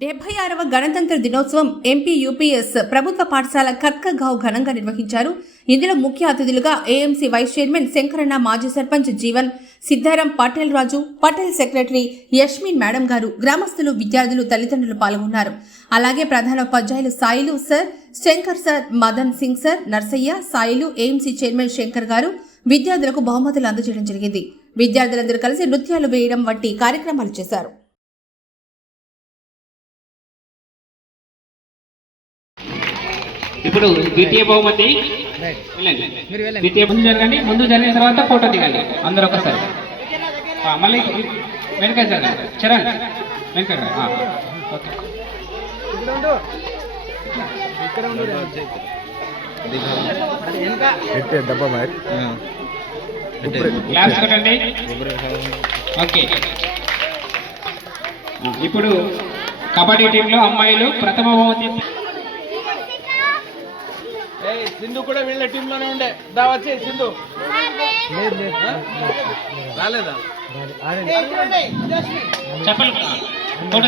76వ గణతంత్ర దినోత్సవం MP UPS ప్రభుత్వ పాఠశాల కత్కగావ్ ఘనంగా నిర్వహించారు. ఇందులో ముఖ్య అతిథులుగా ఏఎంసీ వైస్ చైర్మన్ శంకరన్న, మాజీ సర్పంచ్ జీవన్, సిద్ధారాం, పటేల్ రాజు, పటేల్ సెక్రటరీ యష్మిన్ మేడం గారు, గ్రామస్తులు, విద్యార్థులు, తల్లిదండ్రులు పాల్గొన్నారు. అలాగే ప్రధానోపాధ్యాయులు Sailu sir, Shankar sir, Madan Singh sir, Narsaiah, Sailu, AMC chairman Shankar garu విద్యార్థులకు బహుమతులు అందజేయడం జరిగింది. విద్యార్థులందరూ కలిసి నృత్యాలు వేయడం వంటి కార్యక్రమాలు చేశారు. ఇప్పుడు ద్వితీయ బహుమతి ద్వితీయ ముందు జరిగిన తర్వాత ఫోటో దిగండి అందరూ ఒకసారి. మళ్ళీ వెనక జరగండి. చరణ్ వెనక. ఓకే, క్లాస్ కొట్టండి. ఓకే, ఇప్పుడు కబడ్డీ టీంలో అమ్మాయిలు ప్రథమ బహుమతి. సింధు కూడా వీళ్ళ టీంలోనే ఉండే. దా వచ్చే సింధు రాలేదా? చెప్పలు ఫోటో